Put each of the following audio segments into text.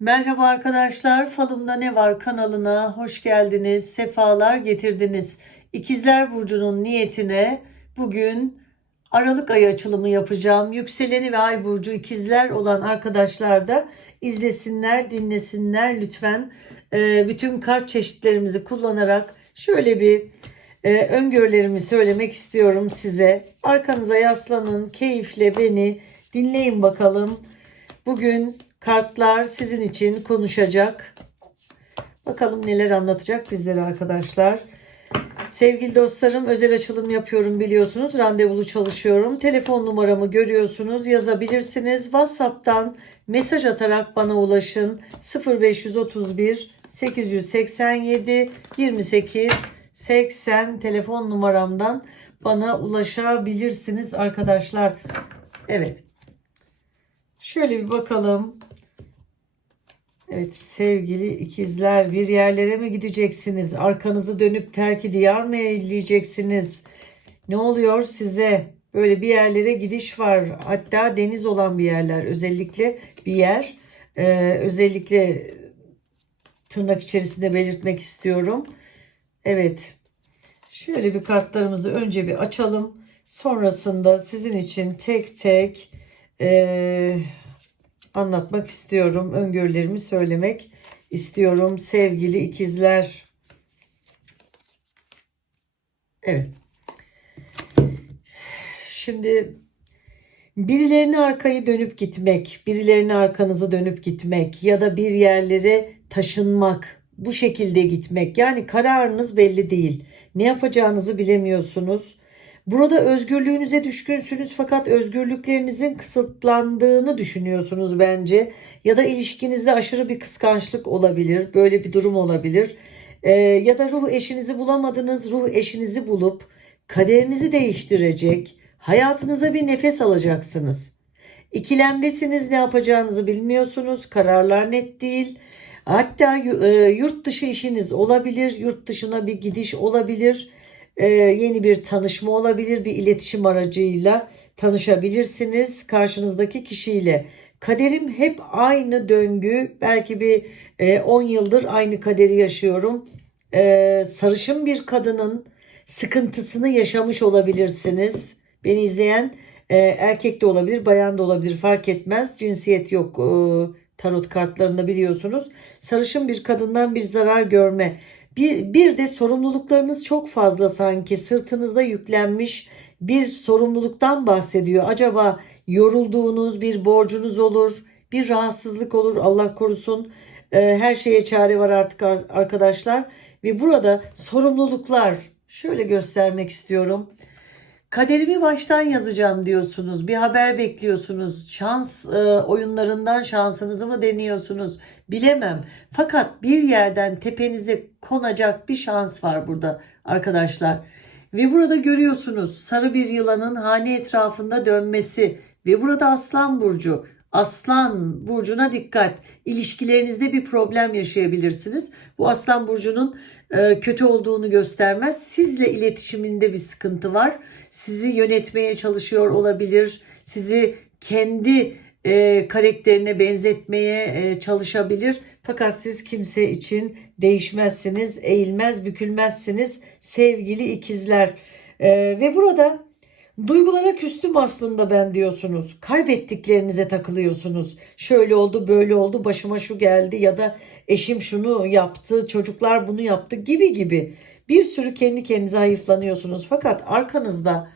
Merhaba arkadaşlar, Falımda Ne Var kanalına hoş geldiniz, sefalar getirdiniz. İkizler Burcu'nun niyetine bugün Aralık ayı açılımı yapacağım. Yükseleni ve ay burcu ikizler olan arkadaşlar da izlesinler, dinlesinler lütfen. Ee, bütün kart çeşitlerimizi kullanarak şöyle bir e, öngörülerimi söylemek istiyorum size. Arkanıza yaslanın, keyifle beni dinleyin bakalım. Bugün kartlar sizin için konuşacak. Bakalım neler anlatacak bizlere arkadaşlar. Sevgili dostlarım özel açılım yapıyorum biliyorsunuz. Randevulu çalışıyorum. Telefon numaramı görüyorsunuz. Yazabilirsiniz. WhatsApp'tan mesaj atarak bana ulaşın. 0531 887 28 80 telefon numaramdan bana ulaşabilirsiniz arkadaşlar. Evet. Şöyle bir bakalım. Evet sevgili ikizler bir yerlere mi gideceksiniz? Arkanızı dönüp terki diyar mı eyleyeceksiniz? Ne oluyor size? Böyle bir yerlere gidiş var. Hatta deniz olan bir yerler özellikle bir yer. Ee, özellikle tırnak içerisinde belirtmek istiyorum. Evet. Şöyle bir kartlarımızı önce bir açalım. Sonrasında sizin için tek tek eee anlatmak istiyorum. Öngörülerimi söylemek istiyorum sevgili ikizler. Evet. Şimdi birilerine arkayı dönüp gitmek, birilerine arkanızı dönüp gitmek ya da bir yerlere taşınmak, bu şekilde gitmek. Yani kararınız belli değil. Ne yapacağınızı bilemiyorsunuz. Burada özgürlüğünüze düşkünsünüz fakat özgürlüklerinizin kısıtlandığını düşünüyorsunuz bence. Ya da ilişkinizde aşırı bir kıskançlık olabilir. Böyle bir durum olabilir. Ee, ya da ruh eşinizi bulamadınız. Ruh eşinizi bulup kaderinizi değiştirecek. Hayatınıza bir nefes alacaksınız. İkilemdesiniz ne yapacağınızı bilmiyorsunuz. Kararlar net değil. Hatta e, yurt dışı işiniz olabilir. Yurt dışına bir gidiş olabilir ee, yeni bir tanışma olabilir. Bir iletişim aracıyla tanışabilirsiniz karşınızdaki kişiyle. Kaderim hep aynı döngü. Belki bir 10 yıldır aynı kaderi yaşıyorum. Ee, sarışın bir kadının sıkıntısını yaşamış olabilirsiniz. Beni izleyen e, erkek de olabilir, bayan da olabilir fark etmez. Cinsiyet yok e, tarot kartlarında biliyorsunuz. Sarışın bir kadından bir zarar görme bir, bir de sorumluluklarınız çok fazla sanki sırtınızda yüklenmiş bir sorumluluktan bahsediyor. Acaba yorulduğunuz bir borcunuz olur, bir rahatsızlık olur Allah korusun. Ee, her şeye çare var artık arkadaşlar. Ve burada sorumluluklar şöyle göstermek istiyorum. Kaderimi baştan yazacağım diyorsunuz. Bir haber bekliyorsunuz. Şans e, oyunlarından şansınızı mı deniyorsunuz? Bilemem. Fakat bir yerden tepenize konacak bir şans var burada arkadaşlar. Ve burada görüyorsunuz sarı bir yılanın hane etrafında dönmesi ve burada aslan burcu. Aslan burcuna dikkat. İlişkilerinizde bir problem yaşayabilirsiniz. Bu aslan burcunun e, kötü olduğunu göstermez. Sizle iletişiminde bir sıkıntı var. Sizi yönetmeye çalışıyor olabilir. Sizi kendi e, karakterine benzetmeye e, çalışabilir. Fakat siz kimse için değişmezsiniz, eğilmez, bükülmezsiniz sevgili ikizler. E, ve burada duygulara küstüm aslında ben diyorsunuz. Kaybettiklerinize takılıyorsunuz. Şöyle oldu, böyle oldu, başıma şu geldi ya da eşim şunu yaptı, çocuklar bunu yaptı gibi gibi. Bir sürü kendi kendinize hayıflanıyorsunuz. Fakat arkanızda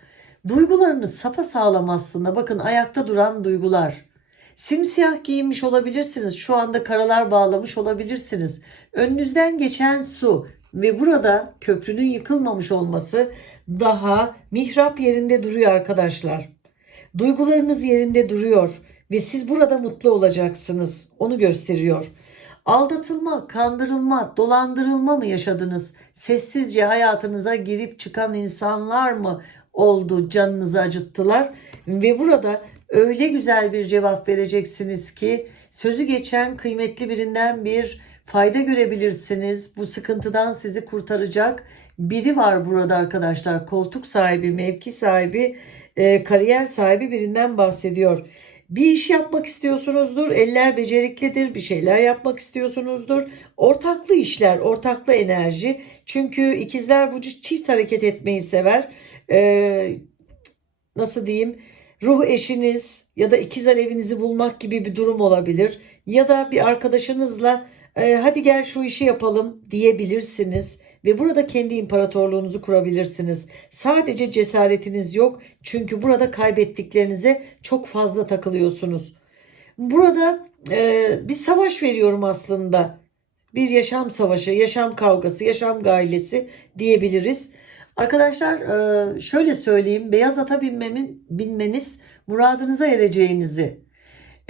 duygularınız sapa sağlam aslında. Bakın ayakta duran duygular Simsiyah giyinmiş olabilirsiniz. Şu anda karalar bağlamış olabilirsiniz. Önünüzden geçen su ve burada köprünün yıkılmamış olması daha mihrap yerinde duruyor arkadaşlar. Duygularınız yerinde duruyor ve siz burada mutlu olacaksınız. Onu gösteriyor. Aldatılma, kandırılma, dolandırılma mı yaşadınız? Sessizce hayatınıza girip çıkan insanlar mı oldu, canınızı acıttılar? Ve burada öyle güzel bir cevap vereceksiniz ki sözü geçen kıymetli birinden bir fayda görebilirsiniz. Bu sıkıntıdan sizi kurtaracak biri var burada arkadaşlar. Koltuk sahibi, mevki sahibi, e, kariyer sahibi birinden bahsediyor. Bir iş yapmak istiyorsunuzdur, eller beceriklidir, bir şeyler yapmak istiyorsunuzdur. Ortaklı işler, ortaklı enerji. Çünkü ikizler burcu çift hareket etmeyi sever. Ee, nasıl diyeyim? Ruh eşiniz ya da ikiz alevinizi bulmak gibi bir durum olabilir. Ya da bir arkadaşınızla e, hadi gel şu işi yapalım diyebilirsiniz. Ve burada kendi imparatorluğunuzu kurabilirsiniz. Sadece cesaretiniz yok. Çünkü burada kaybettiklerinize çok fazla takılıyorsunuz. Burada e, bir savaş veriyorum aslında. Bir yaşam savaşı, yaşam kavgası, yaşam gailesi diyebiliriz. Arkadaşlar e, şöyle söyleyeyim. Beyaz ata binmemin, binmeniz muradınıza ereceğinizi,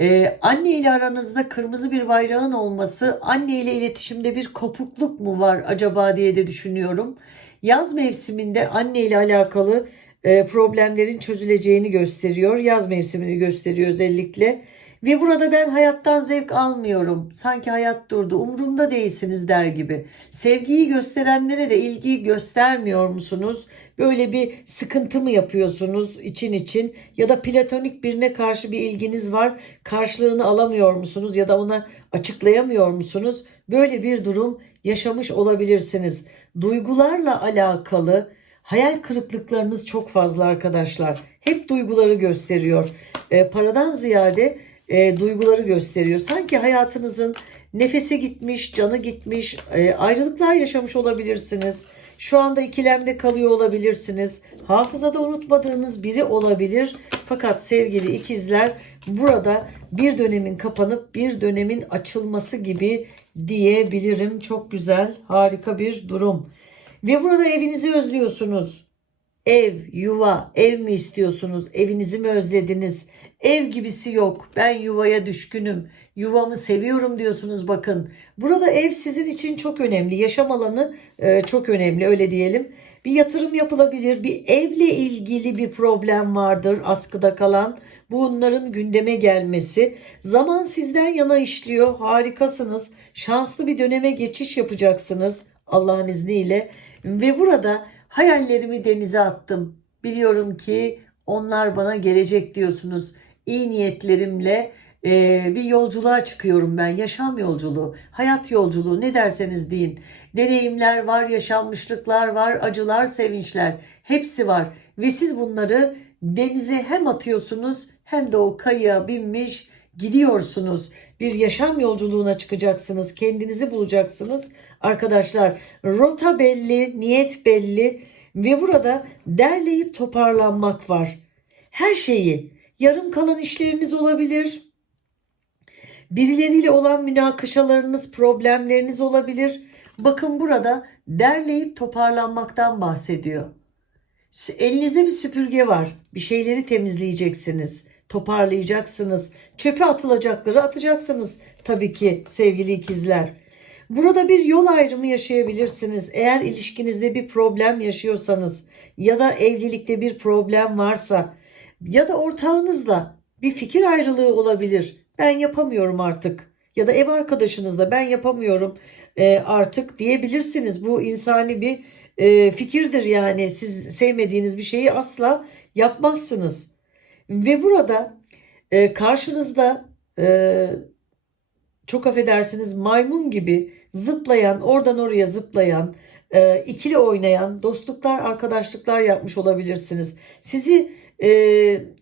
ee, anne ile aranızda kırmızı bir bayrağın olması anne ile iletişimde bir kopukluk mu var acaba diye de düşünüyorum. Yaz mevsiminde anne ile alakalı e, problemlerin çözüleceğini gösteriyor. Yaz mevsimini gösteriyor özellikle. Ve burada ben hayattan zevk almıyorum. Sanki hayat durdu. Umurumda değilsiniz der gibi. Sevgiyi gösterenlere de ilgi göstermiyor musunuz? Böyle bir sıkıntı mı yapıyorsunuz için için? Ya da platonik birine karşı bir ilginiz var. Karşılığını alamıyor musunuz? Ya da ona açıklayamıyor musunuz? Böyle bir durum yaşamış olabilirsiniz. Duygularla alakalı hayal kırıklıklarınız çok fazla arkadaşlar. Hep duyguları gösteriyor. E, paradan ziyade e, duyguları gösteriyor. Sanki hayatınızın nefese gitmiş, canı gitmiş, e, ayrılıklar yaşamış olabilirsiniz. Şu anda ikilemde kalıyor olabilirsiniz. Hafızada unutmadığınız biri olabilir. Fakat sevgili ikizler burada bir dönemin kapanıp bir dönemin açılması gibi diyebilirim. Çok güzel, harika bir durum. Ve burada evinizi özlüyorsunuz. Ev, yuva, ev mi istiyorsunuz? Evinizi mi özlediniz? Ev gibisi yok. Ben yuvaya düşkünüm. Yuvamı seviyorum diyorsunuz bakın. Burada ev sizin için çok önemli. Yaşam alanı e, çok önemli öyle diyelim. Bir yatırım yapılabilir. Bir evle ilgili bir problem vardır askıda kalan. Bunların gündeme gelmesi. Zaman sizden yana işliyor. Harikasınız. Şanslı bir döneme geçiş yapacaksınız Allah'ın izniyle. Ve burada hayallerimi denize attım. Biliyorum ki onlar bana gelecek diyorsunuz iyi niyetlerimle e, bir yolculuğa çıkıyorum ben. Yaşam yolculuğu, hayat yolculuğu ne derseniz deyin. Deneyimler var, yaşanmışlıklar var, acılar, sevinçler hepsi var. Ve siz bunları denize hem atıyorsunuz hem de o kayığa binmiş gidiyorsunuz. Bir yaşam yolculuğuna çıkacaksınız. Kendinizi bulacaksınız. Arkadaşlar rota belli, niyet belli ve burada derleyip toparlanmak var. Her şeyi yarım kalan işleriniz olabilir. Birileriyle olan münakaşalarınız, problemleriniz olabilir. Bakın burada derleyip toparlanmaktan bahsediyor. Elinizde bir süpürge var. Bir şeyleri temizleyeceksiniz, toparlayacaksınız. Çöpe atılacakları atacaksınız tabii ki sevgili ikizler. Burada bir yol ayrımı yaşayabilirsiniz. Eğer ilişkinizde bir problem yaşıyorsanız ya da evlilikte bir problem varsa ya da ortağınızla bir fikir ayrılığı olabilir. Ben yapamıyorum artık. Ya da ev arkadaşınızla ben yapamıyorum e, artık diyebilirsiniz. Bu insani bir e, fikirdir yani. Siz sevmediğiniz bir şeyi asla yapmazsınız. Ve burada e, karşınızda çok affedersiniz maymun gibi zıplayan, oradan oraya zıplayan, ikili oynayan dostluklar, arkadaşlıklar yapmış olabilirsiniz. Sizi e,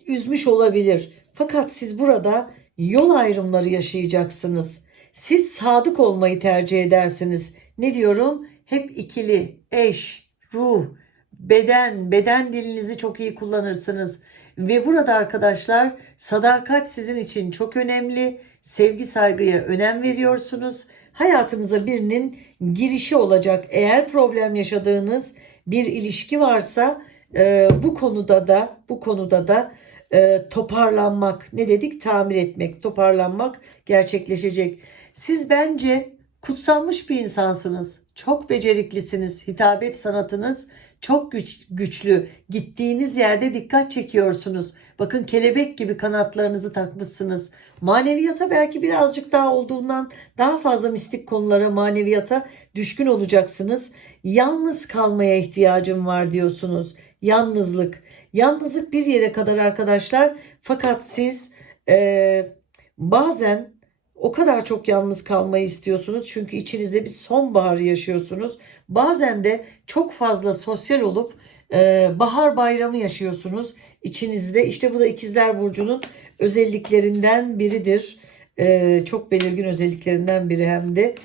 üzmüş olabilir. Fakat siz burada yol ayrımları yaşayacaksınız. Siz sadık olmayı tercih edersiniz. Ne diyorum? Hep ikili, eş, ruh, beden, beden dilinizi çok iyi kullanırsınız. Ve burada arkadaşlar sadakat sizin için çok önemli. Sevgi saygıya önem veriyorsunuz. Hayatınıza birinin girişi olacak. Eğer problem yaşadığınız bir ilişki varsa e, bu konuda da bu konuda da e, toparlanmak ne dedik tamir etmek toparlanmak gerçekleşecek. Siz bence kutsanmış bir insansınız. Çok beceriklisiniz. Hitabet sanatınız çok güç, güçlü. Gittiğiniz yerde dikkat çekiyorsunuz. Bakın kelebek gibi kanatlarınızı takmışsınız. Maneviyata belki birazcık daha olduğundan daha fazla mistik konulara, maneviyata düşkün olacaksınız. Yalnız kalmaya ihtiyacım var diyorsunuz. Yalnızlık. Yalnızlık bir yere kadar arkadaşlar. Fakat siz Ee, bazen o kadar çok yalnız kalmayı istiyorsunuz çünkü içinizde bir sonbahar yaşıyorsunuz. Bazen de çok fazla sosyal olup e, bahar bayramı yaşıyorsunuz içinizde. İşte bu da ikizler burcunun özelliklerinden biridir. E, çok belirgin özelliklerinden biri hem de.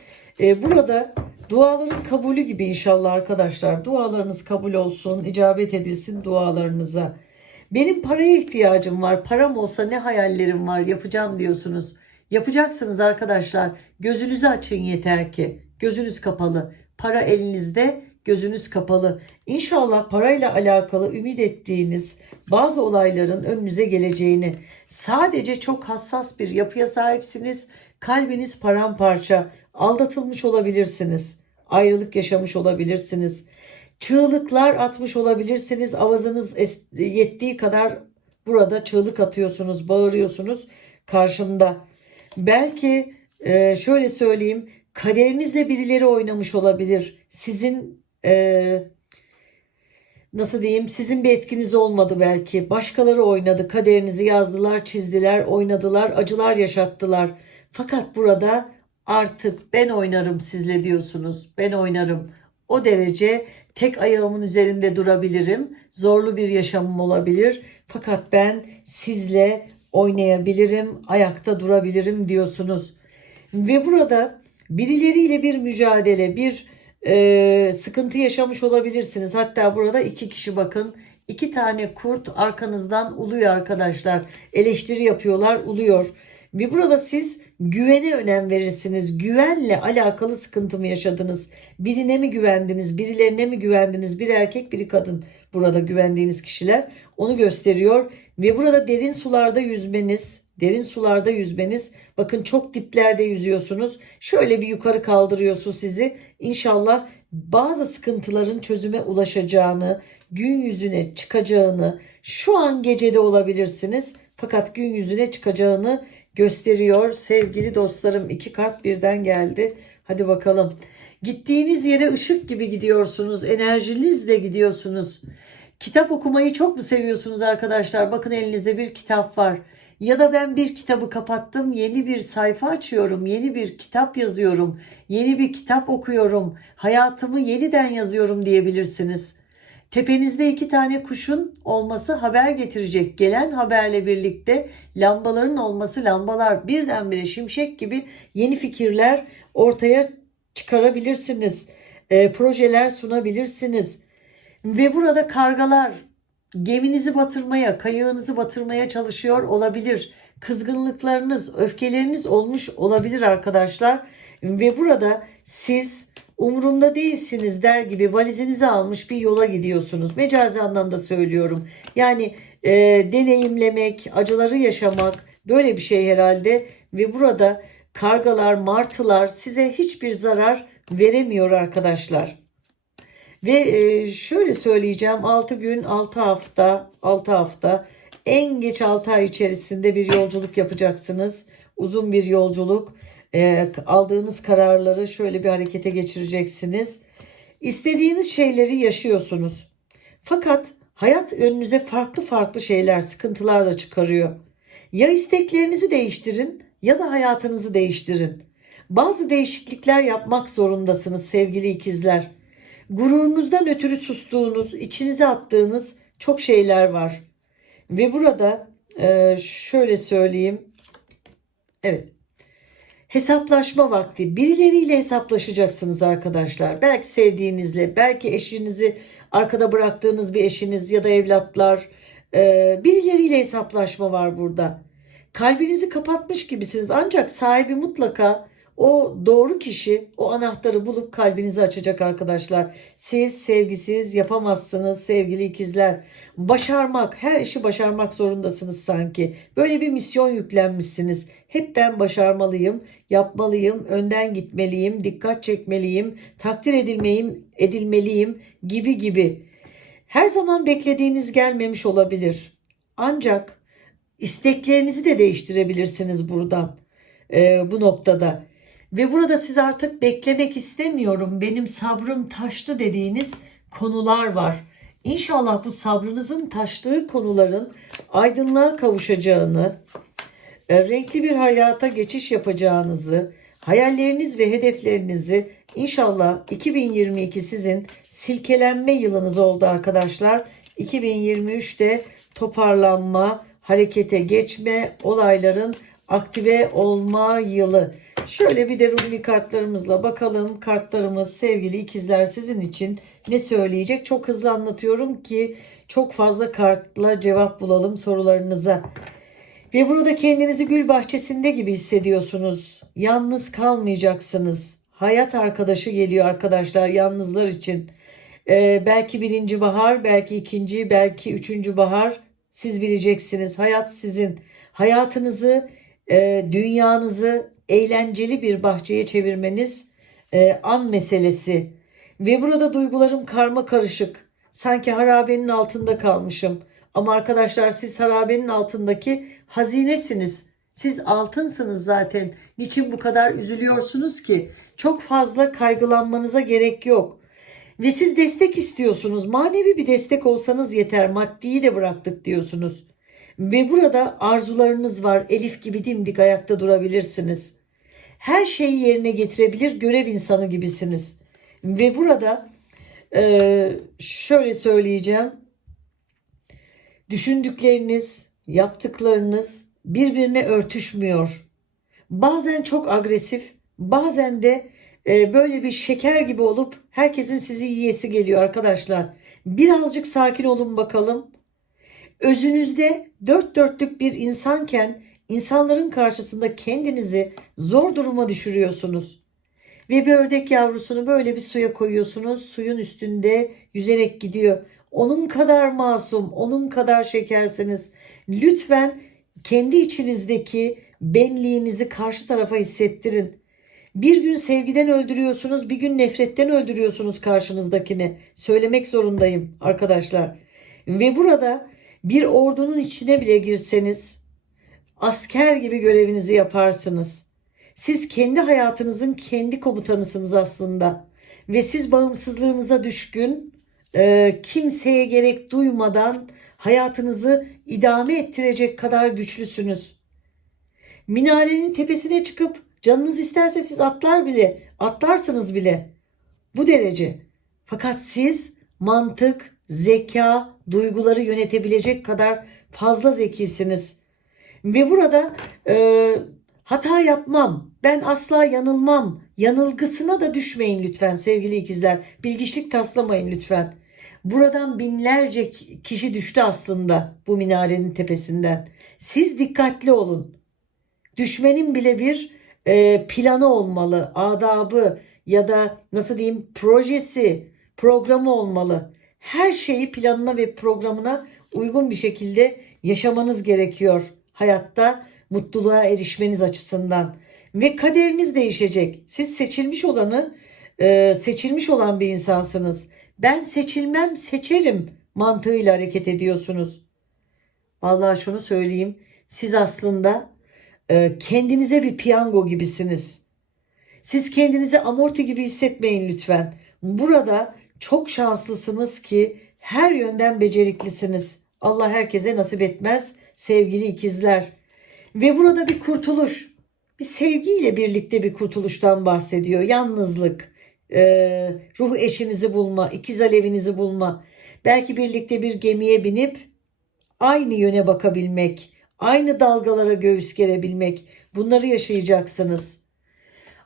E, burada duaların kabulü gibi inşallah arkadaşlar. Dualarınız kabul olsun, icabet edilsin dualarınıza. Benim paraya ihtiyacım var. Param olsa ne hayallerim var yapacağım diyorsunuz. Yapacaksınız arkadaşlar. Gözünüzü açın yeter ki. Gözünüz kapalı. Para elinizde, gözünüz kapalı. İnşallah parayla alakalı ümit ettiğiniz bazı olayların önünüze geleceğini, sadece çok hassas bir yapıya sahipsiniz. Kalbiniz paramparça, aldatılmış olabilirsiniz. Ayrılık yaşamış olabilirsiniz. Çığlıklar atmış olabilirsiniz. Avazınız yettiği kadar burada çığlık atıyorsunuz, bağırıyorsunuz karşımda. Belki e, şöyle söyleyeyim, kaderinizle birileri oynamış olabilir. Sizin e, nasıl diyeyim, sizin bir etkiniz olmadı belki. Başkaları oynadı, kaderinizi yazdılar, çizdiler, oynadılar, acılar yaşattılar. Fakat burada artık ben oynarım sizle diyorsunuz. Ben oynarım. O derece tek ayağımın üzerinde durabilirim. Zorlu bir yaşamım olabilir. Fakat ben sizle oynayabilirim, ayakta durabilirim diyorsunuz. Ve burada birileriyle bir mücadele, bir e, sıkıntı yaşamış olabilirsiniz. Hatta burada iki kişi bakın. iki tane kurt arkanızdan uluyor arkadaşlar. Eleştiri yapıyorlar, uluyor. Ve burada siz güvene önem verirsiniz. Güvenle alakalı sıkıntı mı yaşadınız? Birine mi güvendiniz? Birilerine mi güvendiniz? Bir erkek, biri kadın burada güvendiğiniz kişiler. Onu gösteriyor. Ve burada derin sularda yüzmeniz, derin sularda yüzmeniz. Bakın çok diplerde yüzüyorsunuz. Şöyle bir yukarı kaldırıyorsun sizi. İnşallah bazı sıkıntıların çözüme ulaşacağını, gün yüzüne çıkacağını, şu an gecede olabilirsiniz. Fakat gün yüzüne çıkacağını gösteriyor. Sevgili dostlarım iki kart birden geldi. Hadi bakalım. Gittiğiniz yere ışık gibi gidiyorsunuz. Enerjinizle gidiyorsunuz. Kitap okumayı çok mu seviyorsunuz arkadaşlar? Bakın elinizde bir kitap var. Ya da ben bir kitabı kapattım, yeni bir sayfa açıyorum, yeni bir kitap yazıyorum, yeni bir kitap okuyorum, hayatımı yeniden yazıyorum diyebilirsiniz. Tepenizde iki tane kuşun olması haber getirecek. Gelen haberle birlikte lambaların olması lambalar birdenbire şimşek gibi yeni fikirler ortaya çıkarabilirsiniz. E, projeler sunabilirsiniz. Ve burada kargalar geminizi batırmaya, kayığınızı batırmaya çalışıyor olabilir. Kızgınlıklarınız, öfkeleriniz olmuş olabilir arkadaşlar. Ve burada siz umurumda değilsiniz der gibi valizinizi almış bir yola gidiyorsunuz. Mecazi anlamda söylüyorum. Yani e, deneyimlemek, acıları yaşamak böyle bir şey herhalde. Ve burada kargalar, martılar size hiçbir zarar veremiyor arkadaşlar. Ve e, şöyle söyleyeceğim 6 gün 6 hafta 6 hafta en geç 6 ay içerisinde bir yolculuk yapacaksınız. Uzun bir yolculuk. E, aldığınız kararları şöyle bir harekete geçireceksiniz. İstediğiniz şeyleri yaşıyorsunuz. Fakat hayat önünüze farklı farklı şeyler, sıkıntılar da çıkarıyor. Ya isteklerinizi değiştirin ya da hayatınızı değiştirin. Bazı değişiklikler yapmak zorundasınız sevgili ikizler. Gururunuzdan ötürü sustuğunuz, içinize attığınız çok şeyler var. Ve burada e, şöyle söyleyeyim. Evet. Hesaplaşma vakti. Birileriyle hesaplaşacaksınız arkadaşlar. Belki sevdiğinizle, belki eşinizi arkada bıraktığınız bir eşiniz ya da evlatlar. E, birileriyle hesaplaşma var burada. Kalbinizi kapatmış gibisiniz. Ancak sahibi mutlaka o doğru kişi o anahtarı bulup kalbinizi açacak arkadaşlar. Siz sevgisiz yapamazsınız sevgili ikizler. Başarmak, her işi başarmak zorundasınız sanki. Böyle bir misyon yüklenmişsiniz. Hep ben başarmalıyım, yapmalıyım, önden gitmeliyim, dikkat çekmeliyim, takdir edilmeyim, edilmeliyim gibi gibi. Her zaman beklediğiniz gelmemiş olabilir. Ancak isteklerinizi de değiştirebilirsiniz buradan e, bu noktada. Ve burada siz artık beklemek istemiyorum, benim sabrım taştı dediğiniz konular var. İnşallah bu sabrınızın taştığı konuların aydınlığa kavuşacağını, renkli bir hayata geçiş yapacağınızı, hayalleriniz ve hedeflerinizi inşallah 2022 sizin silkelenme yılınız oldu arkadaşlar. 2023'te toparlanma, harekete geçme, olayların aktive olma yılı. Şöyle bir de Rumi kartlarımızla bakalım. Kartlarımız sevgili ikizler sizin için ne söyleyecek? Çok hızlı anlatıyorum ki çok fazla kartla cevap bulalım sorularınıza. Ve burada kendinizi gül bahçesinde gibi hissediyorsunuz. Yalnız kalmayacaksınız. Hayat arkadaşı geliyor arkadaşlar yalnızlar için. Ee, belki birinci bahar, belki ikinci, belki üçüncü bahar. Siz bileceksiniz. Hayat sizin. Hayatınızı, e, dünyanızı eğlenceli bir bahçeye çevirmeniz e, an meselesi. Ve burada duygularım karma karışık. Sanki harabenin altında kalmışım. Ama arkadaşlar siz harabenin altındaki hazinesiniz. Siz altınsınız zaten. Niçin bu kadar üzülüyorsunuz ki? Çok fazla kaygılanmanıza gerek yok. Ve siz destek istiyorsunuz. Manevi bir destek olsanız yeter. Maddiyi de bıraktık diyorsunuz. Ve burada arzularınız var. Elif gibi dimdik ayakta durabilirsiniz. Her şeyi yerine getirebilir görev insanı gibisiniz. Ve burada şöyle söyleyeceğim. Düşündükleriniz, yaptıklarınız birbirine örtüşmüyor. Bazen çok agresif, bazen de e, böyle bir şeker gibi olup herkesin sizi yiyesi geliyor arkadaşlar. Birazcık sakin olun bakalım. Özünüzde dört dörtlük bir insanken insanların karşısında kendinizi zor duruma düşürüyorsunuz. Ve bir ördek yavrusunu böyle bir suya koyuyorsunuz. Suyun üstünde yüzerek gidiyor. Onun kadar masum, onun kadar şekersiniz. Lütfen kendi içinizdeki benliğinizi karşı tarafa hissettirin. Bir gün sevgiden öldürüyorsunuz, bir gün nefretten öldürüyorsunuz karşınızdakini. Söylemek zorundayım arkadaşlar. Ve burada bir ordunun içine bile girseniz asker gibi görevinizi yaparsınız. Siz kendi hayatınızın kendi komutanısınız aslında. Ve siz bağımsızlığınıza düşkün, e, kimseye gerek duymadan hayatınızı idame ettirecek kadar güçlüsünüz. Minarenin tepesine çıkıp canınız isterse siz atlar bile, atlarsınız bile. Bu derece. Fakat siz mantık, zeka, duyguları yönetebilecek kadar fazla zekisiniz. Ve burada e, hata yapmam, ben asla yanılmam, yanılgısına da düşmeyin lütfen sevgili ikizler. Bilgiçlik taslamayın lütfen. Buradan binlerce kişi düştü aslında bu minarenin tepesinden. Siz dikkatli olun. Düşmenin bile bir e, planı olmalı, adabı ya da nasıl diyeyim projesi, programı olmalı. Her şeyi planına ve programına uygun bir şekilde yaşamanız gerekiyor hayatta mutluluğa erişmeniz açısından. Ve kaderiniz değişecek. Siz seçilmiş olanı, e, seçilmiş olan bir insansınız. Ben seçilmem, seçerim mantığıyla hareket ediyorsunuz. Vallahi şunu söyleyeyim. Siz aslında e, kendinize bir piyango gibisiniz. Siz kendinizi amorti gibi hissetmeyin lütfen. Burada çok şanslısınız ki her yönden beceriklisiniz. Allah herkese nasip etmez sevgili ikizler. Ve burada bir kurtuluş, bir sevgiyle birlikte bir kurtuluştan bahsediyor. Yalnızlık, e, ruh eşinizi bulma, ikiz alevinizi bulma. Belki birlikte bir gemiye binip aynı yöne bakabilmek, aynı dalgalara göğüs gerebilmek. Bunları yaşayacaksınız.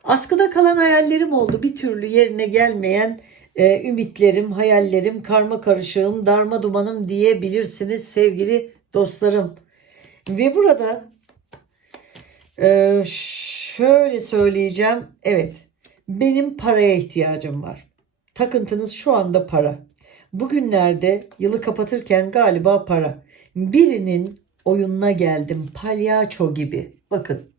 Askıda kalan hayallerim oldu. Bir türlü yerine gelmeyen e, ümitlerim, hayallerim, karma karışığım, darma dumanım diyebilirsiniz sevgili dostlarım. Ve burada e, şöyle söyleyeceğim. Evet, benim paraya ihtiyacım var. Takıntınız şu anda para. Bugünlerde yılı kapatırken galiba para. Birinin oyununa geldim. Palyaço gibi. Bakın.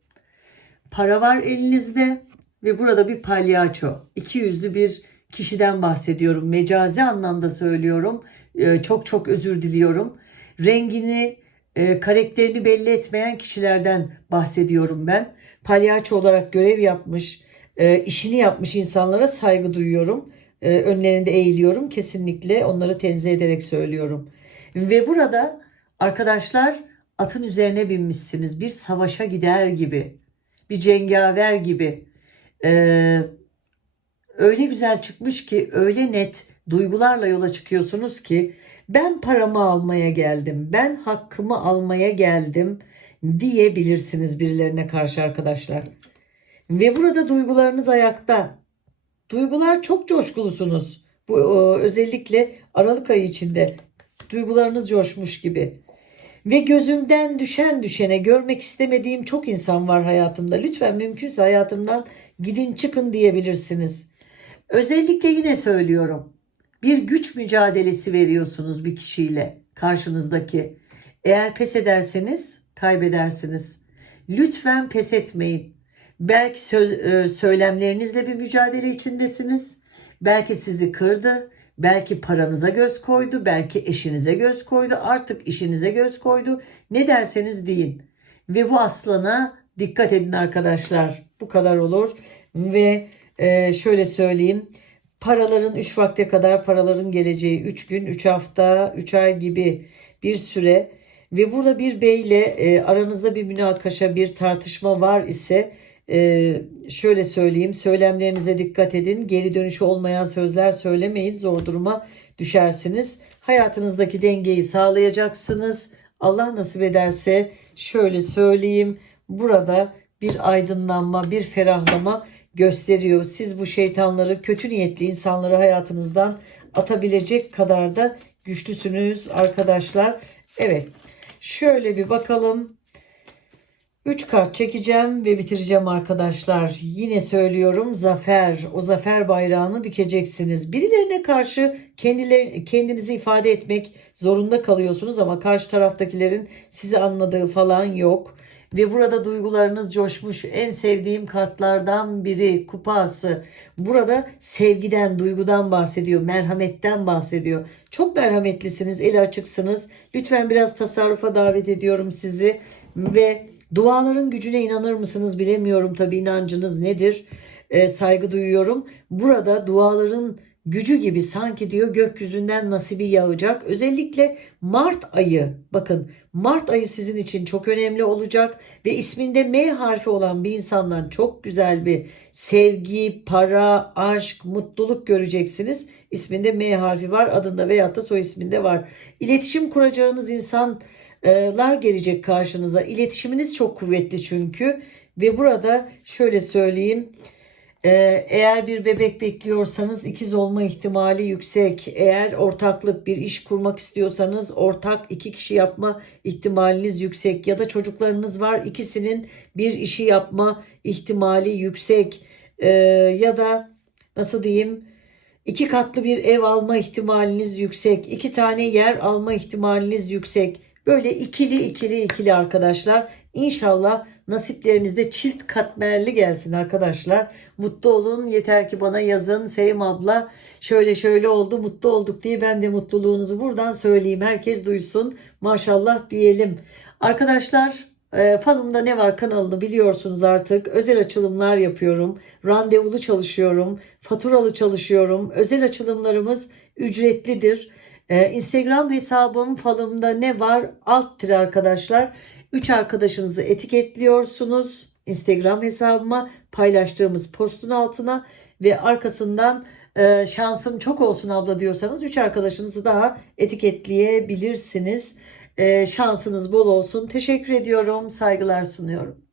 Para var elinizde ve burada bir palyaço. İki yüzlü bir kişiden bahsediyorum. Mecazi anlamda söylüyorum. Ee, çok çok özür diliyorum. Rengini, e, karakterini belli etmeyen kişilerden bahsediyorum ben. Palyaço olarak görev yapmış, e, işini yapmış insanlara saygı duyuyorum. E, önlerinde eğiliyorum. Kesinlikle onları tenzih ederek söylüyorum. Ve burada arkadaşlar atın üzerine binmişsiniz. Bir savaşa gider gibi. Bir cengaver gibi. Ee, öyle güzel çıkmış ki öyle net duygularla yola çıkıyorsunuz ki ben paramı almaya geldim. Ben hakkımı almaya geldim diyebilirsiniz birilerine karşı arkadaşlar. Ve burada duygularınız ayakta. Duygular çok coşkulusunuz. Bu özellikle Aralık ayı içinde duygularınız coşmuş gibi. Ve gözümden düşen düşene görmek istemediğim çok insan var hayatımda. Lütfen mümkünse hayatımdan gidin çıkın diyebilirsiniz. Özellikle yine söylüyorum. Bir güç mücadelesi veriyorsunuz bir kişiyle karşınızdaki. Eğer pes ederseniz kaybedersiniz. Lütfen pes etmeyin. Belki söz, e, söylemlerinizle bir mücadele içindesiniz. Belki sizi kırdı. Belki paranıza göz koydu. Belki eşinize göz koydu. Artık işinize göz koydu. Ne derseniz deyin. Ve bu aslana dikkat edin arkadaşlar. Bu kadar olur. Ve e, şöyle söyleyeyim. Paraların 3 vakte kadar paraların geleceği 3 gün, 3 hafta, 3 ay gibi bir süre ve burada bir beyle e, aranızda bir münakaşa, bir tartışma var ise e, şöyle söyleyeyim. Söylemlerinize dikkat edin. Geri dönüşü olmayan sözler söylemeyin. Zor duruma düşersiniz. Hayatınızdaki dengeyi sağlayacaksınız. Allah nasip ederse şöyle söyleyeyim. Burada bir aydınlanma, bir ferahlama gösteriyor. Siz bu şeytanları, kötü niyetli insanları hayatınızdan atabilecek kadar da güçlüsünüz arkadaşlar. Evet. Şöyle bir bakalım. 3 kart çekeceğim ve bitireceğim arkadaşlar. Yine söylüyorum zafer, o zafer bayrağını dikeceksiniz. Birilerine karşı kendileri, kendinizi ifade etmek zorunda kalıyorsunuz ama karşı taraftakilerin sizi anladığı falan yok. Ve burada duygularınız coşmuş. En sevdiğim kartlardan biri kupası. Burada sevgiden, duygudan bahsediyor. Merhametten bahsediyor. Çok merhametlisiniz, eli açıksınız. Lütfen biraz tasarrufa davet ediyorum sizi. Ve duaların gücüne inanır mısınız bilemiyorum. Tabii inancınız nedir? Ee, saygı duyuyorum. Burada duaların gücü gibi sanki diyor gökyüzünden nasibi yağacak. Özellikle Mart ayı bakın Mart ayı sizin için çok önemli olacak ve isminde M harfi olan bir insandan çok güzel bir sevgi, para, aşk, mutluluk göreceksiniz. İsminde M harfi var adında veyahut da soy isminde var. İletişim kuracağınız insanlar gelecek karşınıza. İletişiminiz çok kuvvetli çünkü ve burada şöyle söyleyeyim. Eğer bir bebek bekliyorsanız ikiz olma ihtimali yüksek. Eğer ortaklık bir iş kurmak istiyorsanız ortak iki kişi yapma ihtimaliniz yüksek. Ya da çocuklarınız var ikisinin bir işi yapma ihtimali yüksek. Ee, ya da nasıl diyeyim iki katlı bir ev alma ihtimaliniz yüksek. iki tane yer alma ihtimaliniz yüksek. Böyle ikili ikili ikili arkadaşlar. İnşallah nasiplerinizde çift katmerli gelsin arkadaşlar. Mutlu olun yeter ki bana yazın Sevim abla şöyle şöyle oldu mutlu olduk diye ben de mutluluğunuzu buradan söyleyeyim. Herkes duysun maşallah diyelim. Arkadaşlar e, Falımda ne var kanalını biliyorsunuz artık. Özel açılımlar yapıyorum. Randevulu çalışıyorum. Faturalı çalışıyorum. Özel açılımlarımız ücretlidir. Ee, Instagram hesabım falımda ne var alt tire arkadaşlar. 3 arkadaşınızı etiketliyorsunuz. Instagram hesabıma paylaştığımız postun altına ve arkasından e, şansım çok olsun abla diyorsanız 3 arkadaşınızı daha etiketleyebilirsiniz. E, şansınız bol olsun. Teşekkür ediyorum. Saygılar sunuyorum.